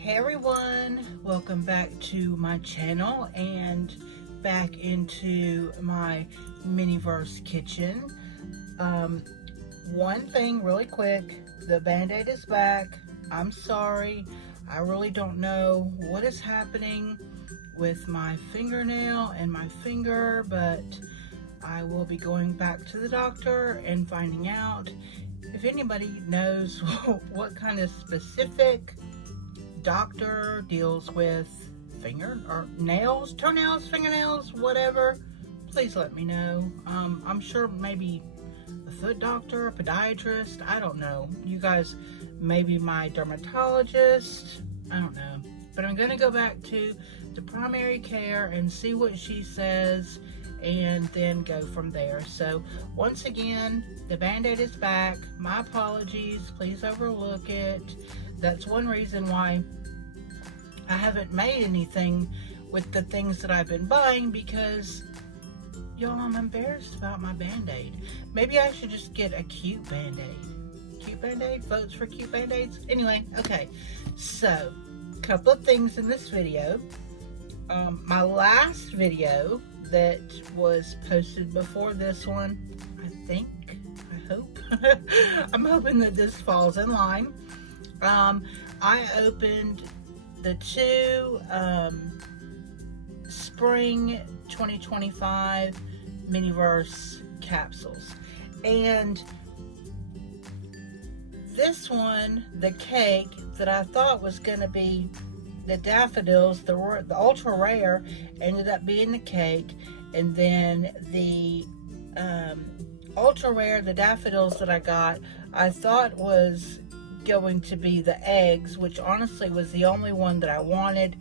Hey everyone, welcome back to my channel and back into my MiniVerse kitchen. One thing really quick, the band-aid is back. I'm sorry, I really don't know what is happening with my fingernail and my finger, but I will be going back to the doctor and finding out if anybody knows what kind of specific doctor deals with finger or nails, toenails, fingernails, whatever. Please let me know. I'm sure maybe a foot doctor, a podiatrist, I don't know. You guys, maybe my dermatologist, I don't know. But I'm gonna go back to the primary care and see what she says and then go from there. So once again, the band-aid is back. My apologies, please overlook it. That's one reason why I haven't made anything with the things that I've been buying, because y'all, I'm embarrassed about my band-aid. Maybe I should just get a cute band-aid. Cute band-aid? Votes for cute band-aids? Anyway, okay. So, a couple of things in this video. My last video that was posted before this one, I hope. I'm hoping that this falls in line. I opened the two Spring 2025 MiniVerse capsules. And this one, the cake that I thought was going to be the daffodils, the ultra rare, ended up being the cake. And then the ultra rare, the daffodils that I got, I thought was going to be the eggs, which honestly was the only one that I wanted.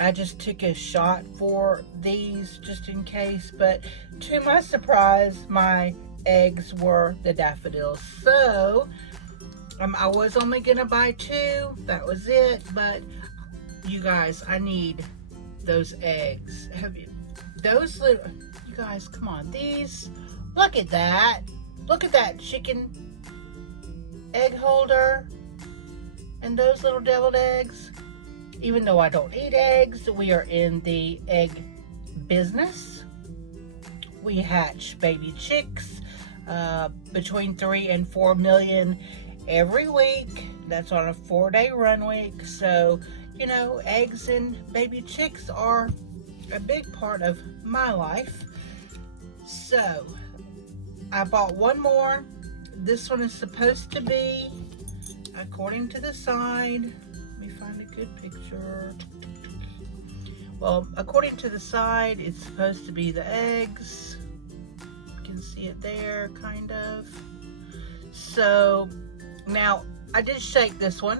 I just took a shot for these just in case, but to my surprise, my eggs were the daffodils. So I was only gonna buy two, that was it. But you guys, I need those eggs. Have you, those little, you guys, come on, these, look at that chicken egg holder and those little deviled eggs. Even though I don't eat eggs, we are in the egg business. We hatch baby chicks between 3 and 4 million every week. That's on a 4-day run week. So, you know, eggs and baby chicks are a big part of my life. So I bought one more. This one is supposed to be, according to the side, let me find a good picture. Well, according to the side, it's supposed to be the eggs. You can see it there, kind of. So, now, I did shake this one.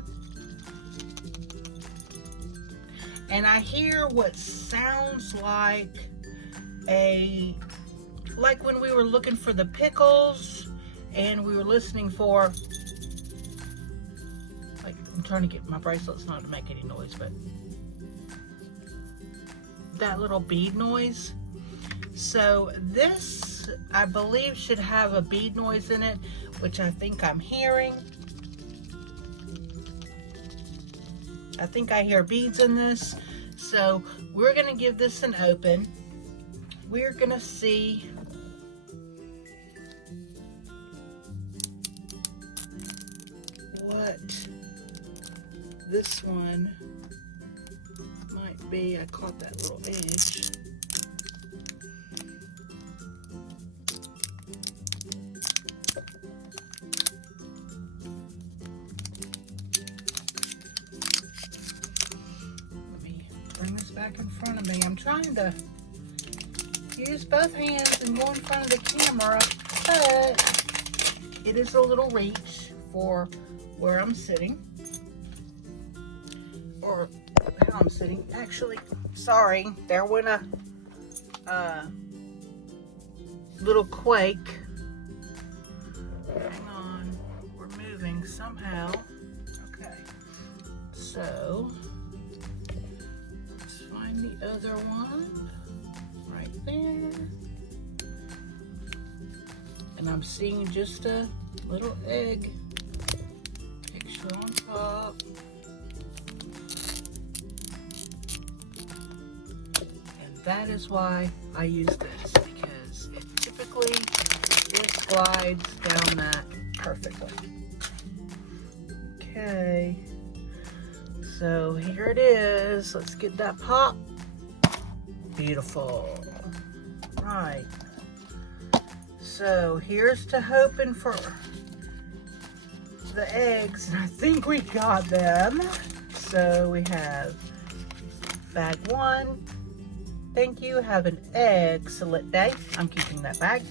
And I hear what sounds like like when we were looking for the pickles, and we were listening for, like, I'm trying to get my bracelets not to make any noise, but that little bead noise. So this, I believe, should have a bead noise in it, which I think I'm hearing. I think I hear beads in this. So we're gonna give this an open. We're gonna see what this one might be. I caught that little edge. Let me bring this back in front of me. I'm trying to use both hands and go in front of the camera, but it is a little reach for where I'm sitting, or how I'm sitting. Actually, sorry, there went a little quake. Hang on, we're moving somehow. Okay, so let's find the other one right there. And I'm seeing just a little egg picture on top. that is why I use this, because it typically just glides down that perfectly. Okay, so here it is. Let's get that pop. Beautiful. Right. So here's to hoping for the eggs, and I think we got them. So we have bag 1. Thank you. Have an excellent day. I'm keeping that bag.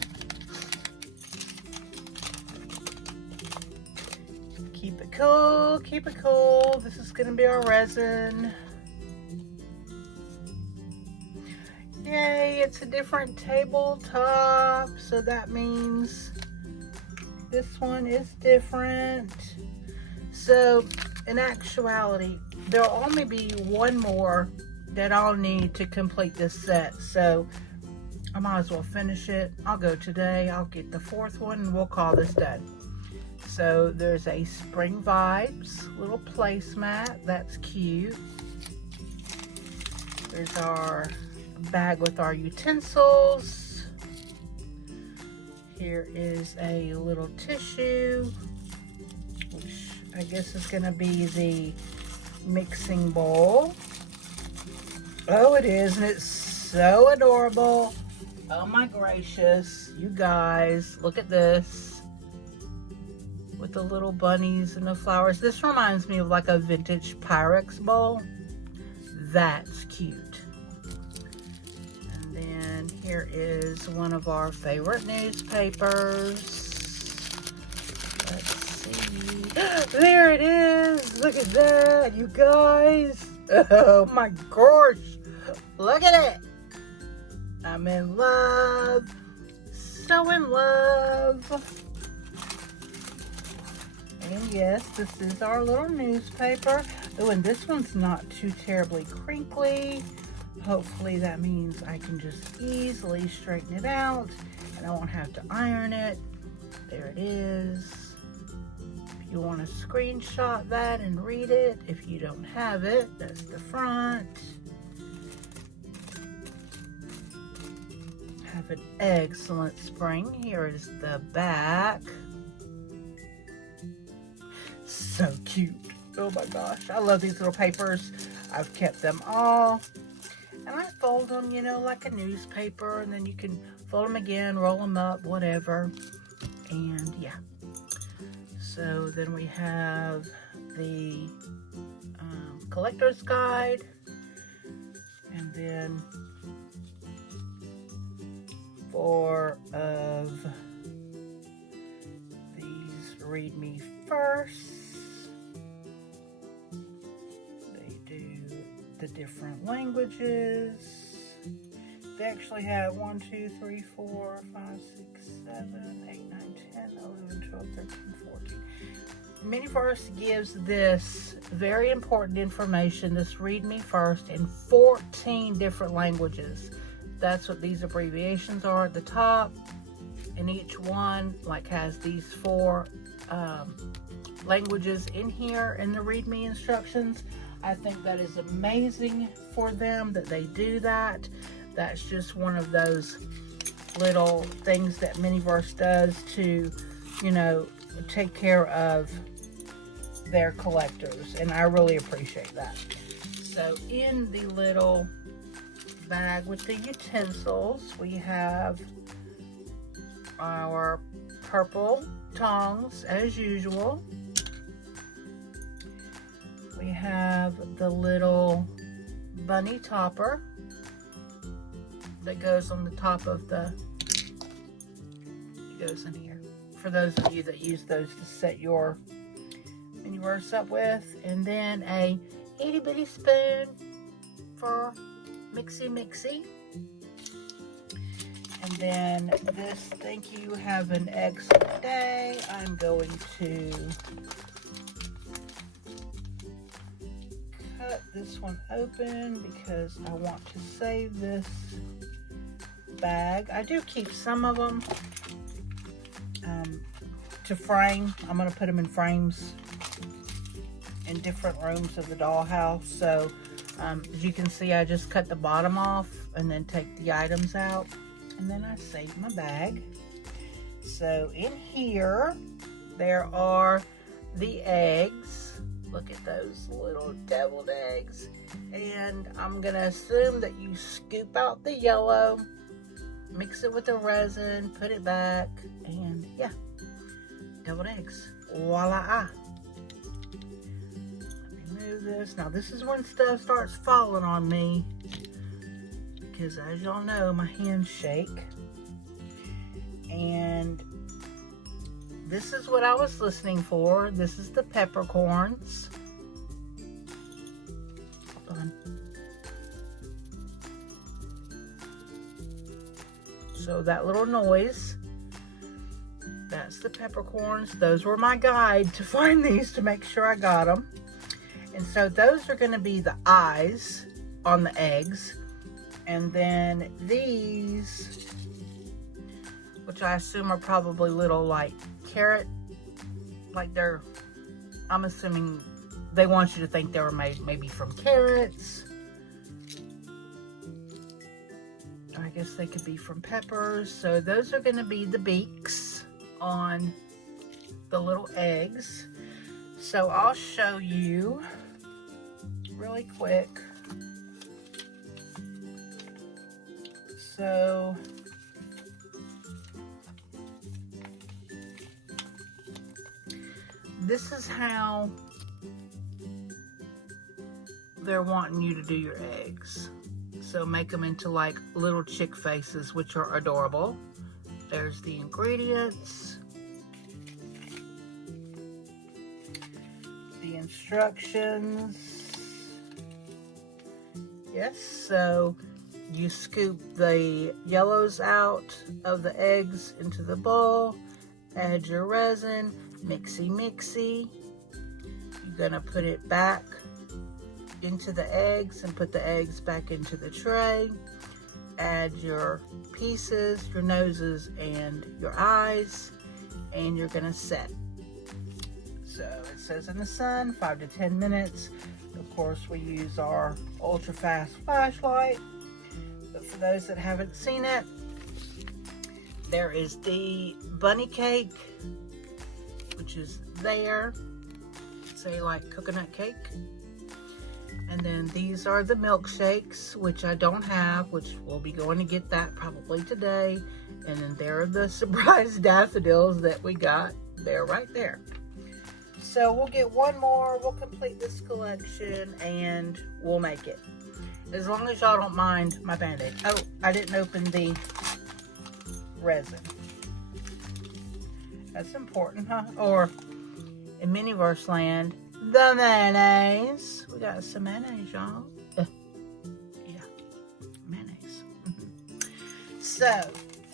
Keep it cool. Keep it cool. This is going to be our resin. Yay, it's a different tabletop. So that means this one is different. So in actuality, there'll only be one more that I'll need to complete this set. So I might as well finish it. I'll go today. I'll get the 4th one and we'll call this done. So there's a Spring Vibes little placemat. That's cute. There's our bag with our utensils. Here is a little tissue, which I guess is going to be the mixing bowl. Oh, it is, and it's so adorable. Oh my gracious, you guys, look at this with the little bunnies and the flowers. This reminds me of like a vintage Pyrex bowl. That's cute. And then here is one of our favorite newspapers. Let's see. There it is. Look at that, you guys. Oh my gosh. Look at it. I'm in love. So in love. And yes, this is our little newspaper. Oh, and this one's not too terribly crinkly. Hopefully that means I can just easily straighten it out and I won't have to iron it. There it is. If you want to screenshot that and read it, if you don't have it, that's the front. Have an excellent spring. Here is the back. So cute. Oh my gosh, I love these little papers. I've kept them all. And I fold them, you know, like a newspaper, and then you can fold them again, roll them up, whatever. And yeah. So then we have the collector's guide. And then 4 of these read me first. They do the different languages. They actually have 1, 2, 3, 4, 5, 6, 7, 8, 9, 10, 11, 12, 13, 14. MiniVerse gives this very important information, this read me first, in 14 different languages. That's what these abbreviations are at the top. And each one like has these 4 languages in here in the read me instructions. I think that is amazing for them that they do that. That's just one of those little things that MiniVerse does to, you know, take care of their collectors, and I really appreciate that. So in the little bag with the utensils, we have our purple tongs as usual. We have the little bunny topper that goes on the top of the, it goes in here. For those of you that use those to set your MiniVerse up with. And then a itty bitty spoon for mixy. And then this, thank you, have an excellent day. I'm going to cut this one open because I want to save this bag. I do keep some of them to frame. I'm going to put them in frames in different rooms of the dollhouse. So As you can see, I just cut the bottom off and then take the items out. And then I save my bag. So in here, there are the eggs. Look at those little deviled eggs. And I'm gonna assume that you scoop out the yellow, mix it with the resin, put it back, and yeah, deviled eggs. Voila. Remove this. Now this is when stuff starts falling on me, because as y'all know, my hands shake. And this is what I was listening for. This is the peppercorns. Hold on. So that little noise, that's the peppercorns. Those were my guide to find these, to make sure I got them. And so those are going to be the eyes on the eggs. And then these, which I assume are probably little like carrot, like they're, I'm assuming they want you to think they were made maybe from carrots. I guess they could be from peppers. So those are going to be the beaks on the little eggs. So I'll show you really quick. So this is how they're wanting you to do your eggs. So make them into like little chick faces, which are adorable. There's the ingredients, the instructions. Yes, so you scoop the yellows out of the eggs into the bowl, add your resin, mixy. You're gonna put it back into the eggs and put the eggs back into the tray. Add your pieces, your noses, and your eyes, and you're gonna set. So it says in the sun, 5 to 10 minutes. Of course, we use our ultra fast flashlight. But for those that haven't seen it, there is the bunny cake, which is there. Say like coconut cake. And then these are the milkshakes, which I don't have, which we'll be going to get that probably today. And then there are the surprise daffodils that we got. They're right there. So we'll get one more, we'll complete this collection, and we'll make it. As long as y'all don't mind my Band-Aid. Oh, I didn't open the resin. That's important, huh? Or in MiniVerse Land, the mayonnaise. We got some mayonnaise, y'all. Yeah, mayonnaise. So,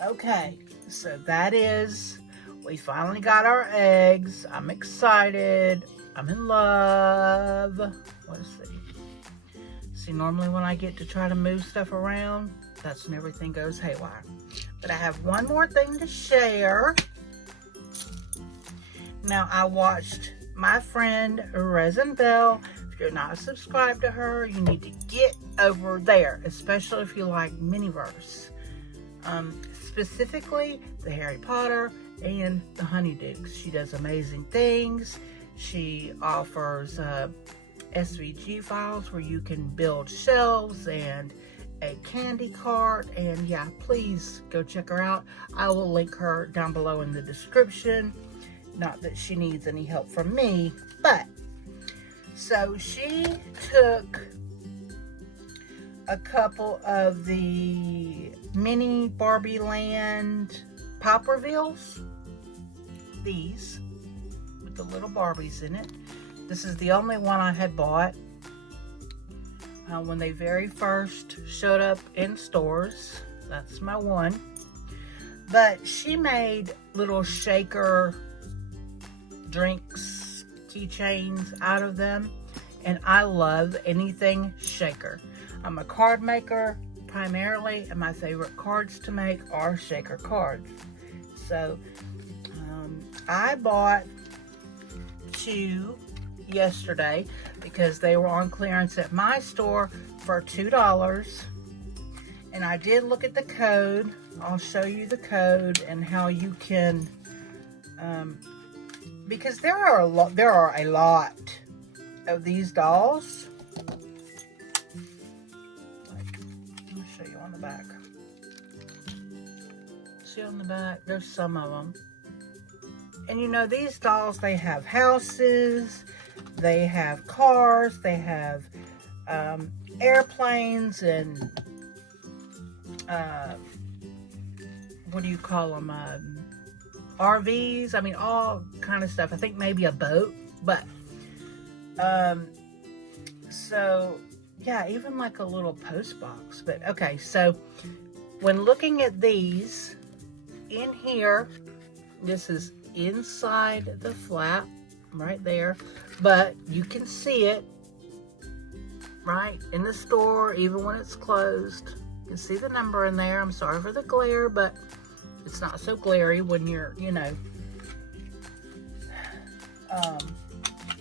okay. So that is, we finally got our eggs. I'm excited. I'm in love. Let's see. See, normally when I get to try to move stuff around, that's when everything goes haywire. But I have one more thing to share. Now, I watched my friend Resin Bell. If you're not subscribed to her, you need to get over there, especially if you like MiniVerse. Specifically, the Harry Potter and the Honeydukes. She does amazing things. She offers SVG files where you can build shelves and a candy cart. And yeah, please go check her out. I will link her down below in the description. Not that she needs any help from me, but so she took a couple of the Mini BarbieLand pop reveals, these with the little Barbies in it. This is the only one I had bought when they very first showed up in stores. That's my one. But she made little shaker drinks, keychains out of them, and I love anything shaker. I'm a card maker primarily, and my favorite cards to make are shaker cards. So I bought 2 yesterday because they were on clearance at my store for $2. And I did look at the code. I'll show you the code and how you can, because there are a lot of these dolls. Let me show you on the back. See on the back, there's some of them. And you know, these dolls, they have houses, they have cars, they have airplanes, and what do you call them? RVs. I mean, all kind of stuff. I think maybe a boat, but so yeah, even like a little post box. But okay, so when looking at these in here, this is inside the flap right there, but you can see it right in the store even when it's closed. You can see the number in there. I'm sorry for the glare, but it's not so glary when you're, you know,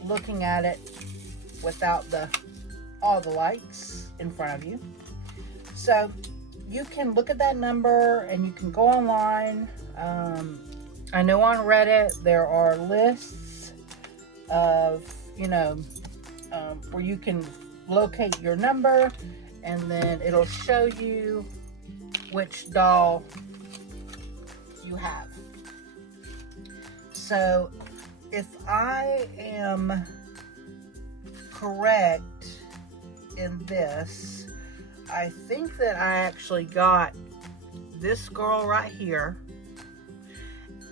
looking at it without all the lights in front of you. So you can look at that number and you can go online. I know on Reddit there are lists of, you know, where you can locate your number, and then it'll show you which doll you have. So if I am correct in this, I think that I actually got this girl right here,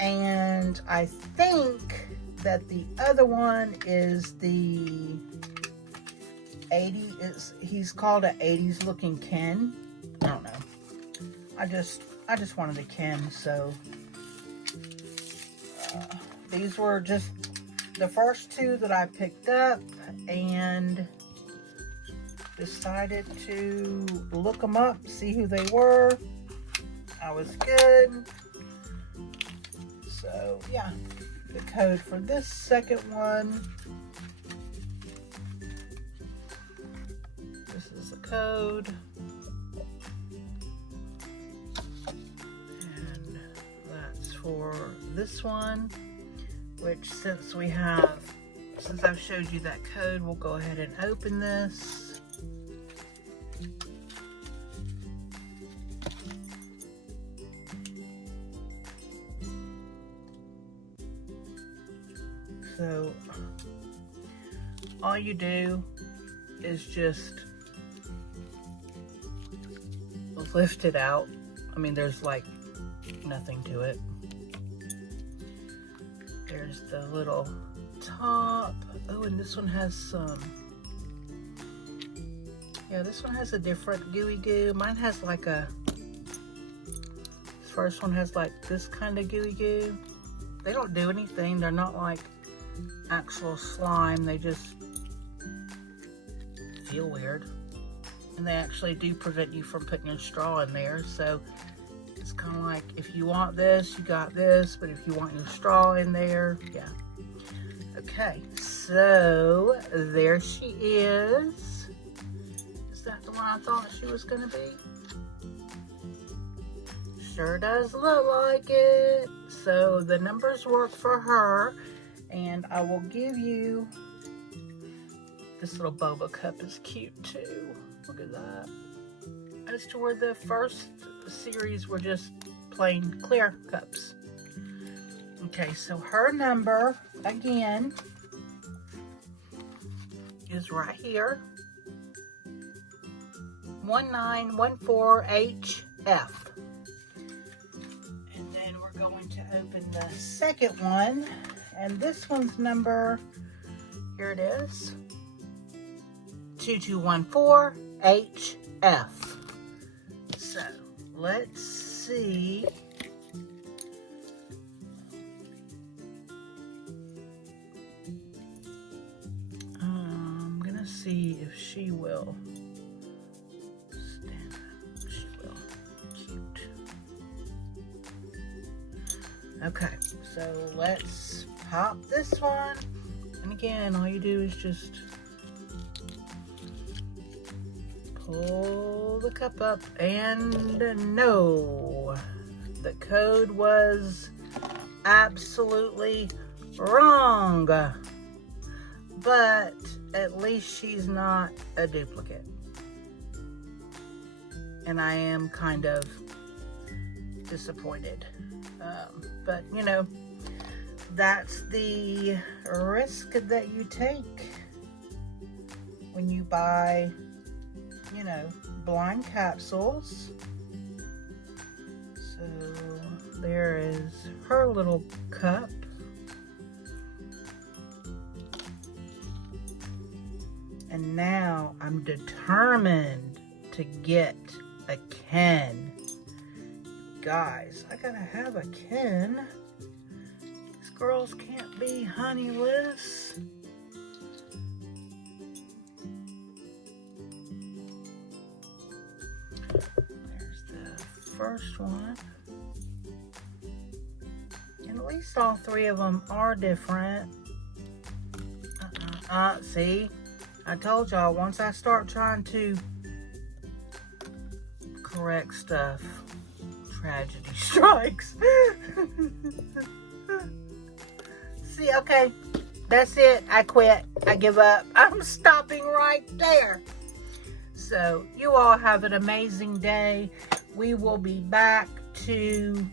and I think that the other one is the 80s. He's called an 80s looking Ken. I don't know. I just wanted a Ken, so these were just the first two that I picked up and decided to look them up, see who they were. I was good. So yeah, the code for this second one, this is the code, and that's for this one, which since I've showed you that code, we'll go ahead and open this. So all you do is just lift it out. I mean, there's like nothing to it. There's the little top. Oh, and this one has some, yeah, this one has a different gooey goo. Mine has like this first one has like this kind of gooey goo. They don't do anything. They're not like actual slime. They just feel weird. And they actually do prevent you from putting your straw in there. So it's kind of like, if you want this, you got this. But if you want your straw in there, yeah. Okay, so there she is. Is that the one I thought she was going to be? Sure does look like it. So the numbers work for her. And I will give you, this little boba cup is cute too. Look at that. As to where the first series were just plain clear cups. Okay, so her number, again, is right here. 1914HF. And then we're going to open the second one. And this one's number, here it is, 2214HF. So let's see. I'm gonna see if she will stand up. She will. Cute. Okay, so let's pop this one. And again, all you do is just pull the cup up, and no, the code was absolutely wrong. But at least she's not a duplicate. And I am kind of disappointed. But you know, that's the risk that you take when you buy, you know, blind capsules. So there is her little cup. And now I'm determined to get a Ken. Guys, I gotta have a Ken. These girls can't be honeyless. There's the first one. And at least all three of them are different. See? I told y'all, once I start trying to correct stuff, tragedy strikes. See, okay, that's it. I quit. I give up. I'm stopping right there. So, you all have an amazing day. We will be back to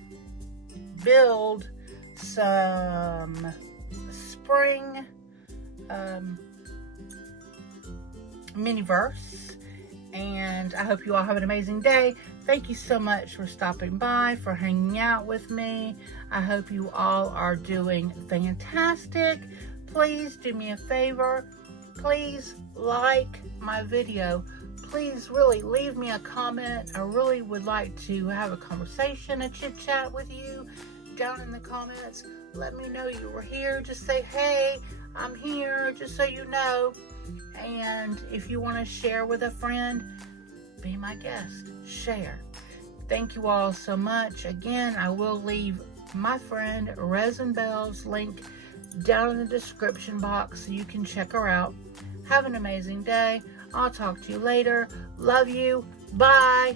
build some spring MiniVerse, and I hope you all have an amazing day. Thank you so much for stopping by, for hanging out with me. I hope you all are doing fantastic. Please do me a favor. Please like my video. Please really leave me a comment. I really would like to have a conversation, a chit chat with you down in the comments. Let me know you were here. Just say, hey, I'm here, just so you know. And if you want to share with a friend, be my guest. Share. Thank you all so much. Again, I will leave my friend Resin Bell's link down in the description box so you can check her out. Have an amazing day. I'll talk to you later. Love you. Bye.